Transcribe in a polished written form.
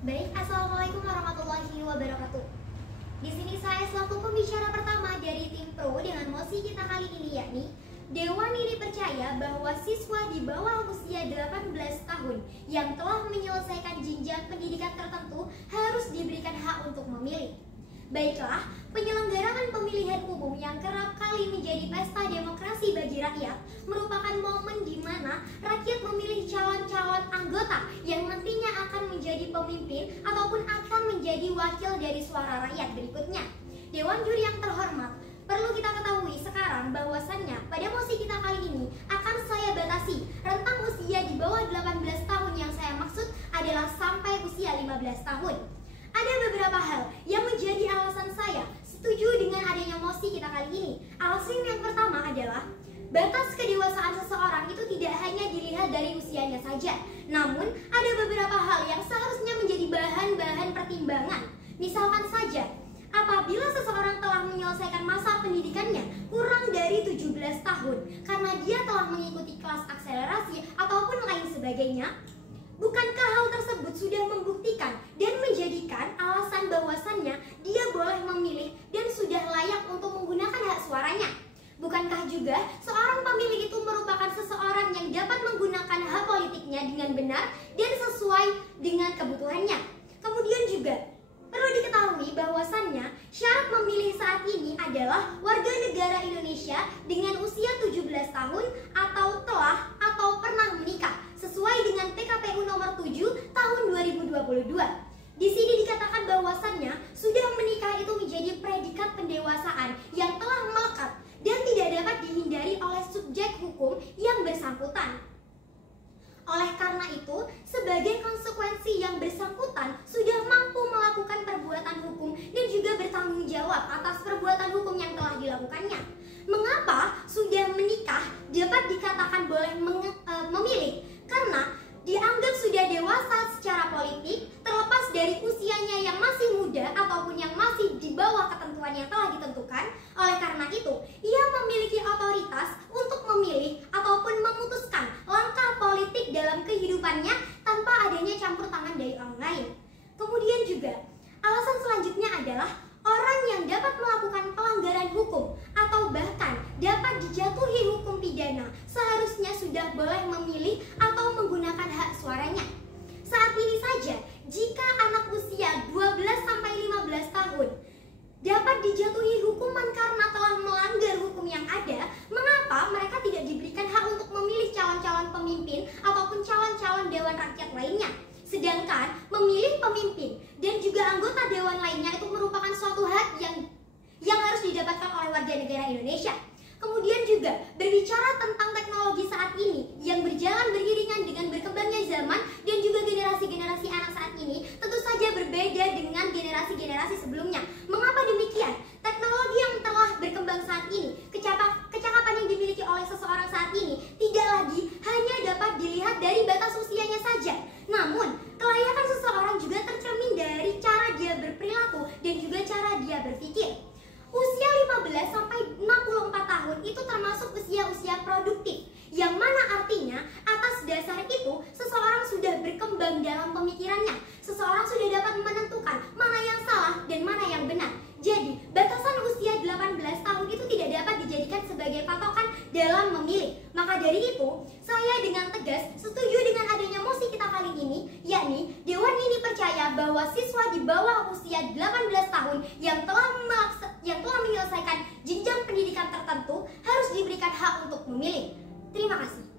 Baik, Assalamualaikum warahmatullahi wabarakatuh. Di sini saya selaku pembicara pertama dari tim Pro dengan mosi kita kali ini, yakni Dewan ini percaya bahwa siswa di bawah usia 18 tahun yang telah menyelesaikan jenjang pendidikan tertentu harus diberikan hak untuk memilih. Baiklah, penyelenggaraan pemilihan umum yang kerap kali menjadi pesta demokrasi bagi rakyat merupakan momen di mana rakyat memilih calon-calon anggota yang nantinya akan menjadi pemimpin ataupun akan menjadi wakil dari suara rakyat berikutnya. Dewan juri yang terhormat, perlu kita ketahui sekarang bahwasannya pada mosi kita kali ini akan saya batasi rentang usia di bawah 18 tahun yang saya maksud adalah sampai usia 15 tahun. Ada beberapa hal yang menjadi alasan saya setuju dengan adanya mosi kita kali ini. Alasan yang pertama adalah batas kedewasaan seseorang itu tidak hanya dilihat dari usianya saja, namun ada beberapa hal yang seharusnya menjadi bahan-bahan pertimbangan. Misalkan saja, apabila seseorang telah menyelesaikan masa pendidikannya kurang dari 17 tahun karena dia telah mengikuti kelas akselerasi ataupun lain sebagainya, bukankah hal tersebut sudah membuktikan dan menjadikan alasan bahwasannya dia boleh memilih dan sudah layak untuk menggunakan hak suaranya? Bukankah juga seorang pemilih itu merupakan seseorang yang dapat menggunakan hak politiknya dengan benar dan sesuai dengan kebutuhannya? Kemudian juga perlu diketahui bahwasannya syarat memilih saat ini adalah warga negara Indonesia dengan usia 17 tahun atau telah atau pernah menikah sesuai dengan PKPU nomor 7 tahun 2022. Di sini dikatakan bahwasannya sudah menikah itu menjadi predikat pendewasaan yang telah melekat dan tidak dapat dihindari oleh subjek hukum yang bersangkutan. Oleh karena itu, sebagai konsekuensi yang bersangkutan sudah mampu melakukan perbuatan hukum dan juga bertanggung jawab atas perbuatan hukum yang telah dilakukannya. Mengapa sudah menikah dapat dikatakan boleh memilih? Karena dianggap sudah dewasa secara politik, terlepas dari usianya yang masih muda ataupun yang masih di bawah ketentuan yang telah ditentukan. Oleh karena itu, ia memiliki otoritas untuk memilih ataupun memutuskan langkah politik dalam kehidupannya tanpa adanya campur tangan dari orang lain. Kemudian juga, alasan selanjutnya adalah orang yang dapat melakukan pelanggaran hukum atau bahkan dapat dijatuhi hukum pidana seharusnya sudah boleh memilih atau menggunakan hak suaranya. Saat ini saja, jika anak usia 12-15 tahun dapat dijatuhi hukuman karena telah melanggar hukum yang ada, mengapa mereka tidak diberikan hak untuk memilih calon-calon pemimpin ataupun calon-calon dewan rakyat lainnya? Sedangkan memilih pemimpin dan juga anggota dewan lainnya itu merupakan suatu hak yang harus didapatkan oleh warga negara Indonesia. Kemudian juga berbicara tentang teknologi saat ini yang berjalan beriringan dengan berkembangnya zaman dan juga generasi-generasi anak saat ini tentu saja berbeda dengan generasi-generasi sebelumnya. Mengapa demikian? Teknologi yang telah berkembang saat ini, kecakapan yang dimiliki oleh seseorang saat ini tidak lagi hanya dapat dilihat dari batas usianya saja, namun kelayakan seseorang juga tercermin dari cara dia berperilaku dan juga cara dia berpikir. Usia 15-64 tahun itu termasuk usia-usia produktif, yang mana artinya atas dasar itu seseorang sudah berkembang dalam pemikirannya, seseorang sudah dapat menentukan mana yang salah dan mana yang benar. Jadi, batasan usia 18 tahun itu tidak dapat dijadikan sebagai patokan dalam memilih. Maka dari itu, saya dengan tegas setuju dengan adanya mosi kita kali ini, yakni Dewan ini percaya bahwa siswa di bawah usia 18 tahun yang telah menyelesaikan jenjang pendidikan tertentu harus diberikan hak untuk memilih. Terima kasih.